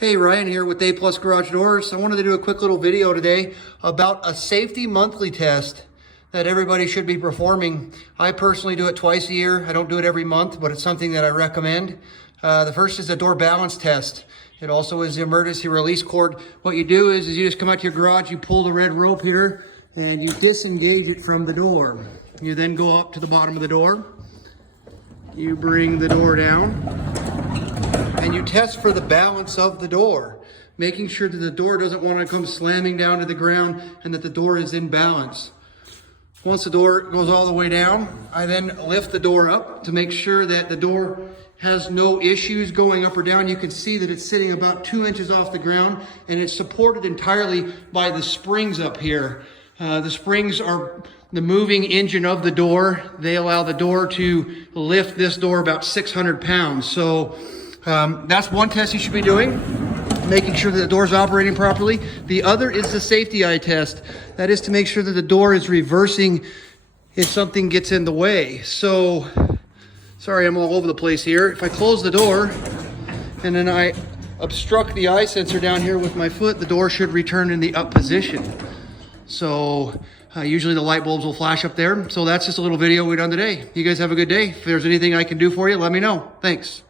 Hey, Ryan here with A Plus Garage Doors. I wanted to do a quick little video today about a safety monthly test that everybody should be performing. I personally do it twice a year. I don't do it every month, but it's something that I recommend. The first is a door balance test. It also is the emergency release cord. What you do is you just come out to your garage, you pull the red rope here, and you disengage it from the door. You then go up to the bottom of the door. You bring the door down. And you test for the balance of the door, making sure that the door doesn't want to come slamming down to the ground and that the door is in balance. Once the door goes all the way down, I then lift the door up to make sure that the door has no issues going up or down. You can see that it's sitting about 2 inches off the ground and it's supported entirely by the springs up here. The springs are the moving engine of the door. They allow the door to lift this door about 600 pounds. So that's one test you should be doing, making sure that the door is operating properly. The other is the safety eye test. That is to make sure that the door is reversing if something gets in the way. So, sorry, I'm all over the place here. If I close the door and then I obstruct the eye sensor down here with my foot, the door should return in the up position. So usually the light bulbs will flash up there. So that's just a little video we've done today. You guys have a good day. If there's anything I can do for you, let me know. Thanks.